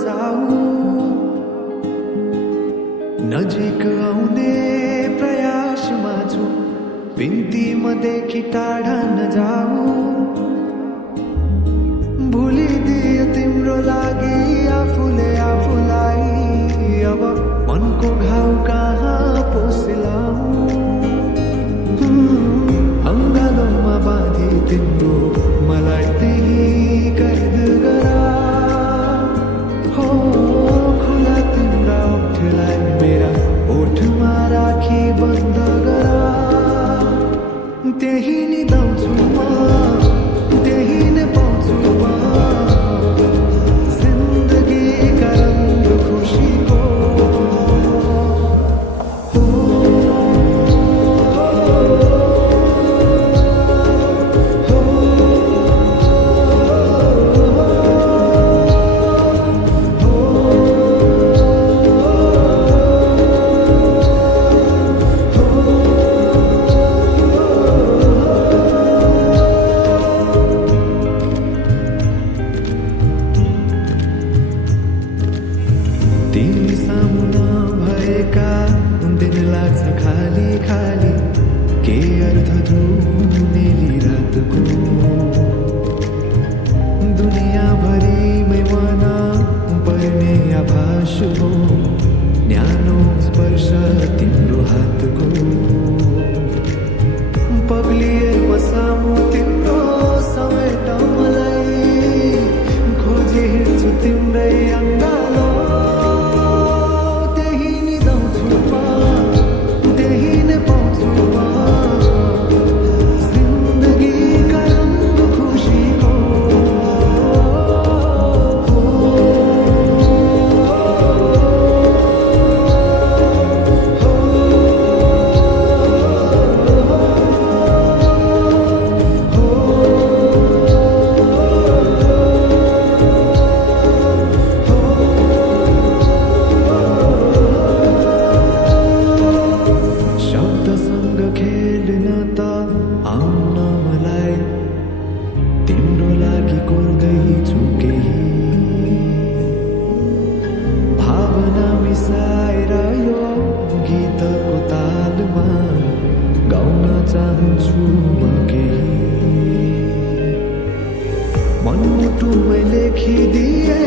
बसाऊ, नजिक आउने प्रयास माझो, भिन्तीमध्ये कि टाढा नजाऊ, भुलिदिए तिम्रो लागि आफूले आफूलाई, अब मनको घाउ कहाँ पोसिलाऊ, अङ्गालोमा बाँधी तिम्रो मलाई त्यही कैद गरा, हो खुला तिम्रा ओठलाई मेरा ओठमा राखी बन्द गरा, त्यही निदाउँछु म, त्यही नै पाउँछु म, जिन्दगीका रंग खुसीको। तिमी सामु नभएका दिन लाग्छ खाली खाली, के अर्थ धुनेली रातको, दुनियाँभरिमै मन पर्ने आभास हो, न्यानो स्पर्श तिम्रो हातको, पग्लिए म सामु तिम्रो समेट मलाई, खोजी हिँड्छु तिम्रै अङ्गालो, तिम्रो लागि कोर्दैछु केही भावना मिसाएर यो गीतको तालमा गाउन चाहन्छु म केही, मनमुटुमै लेखिदिए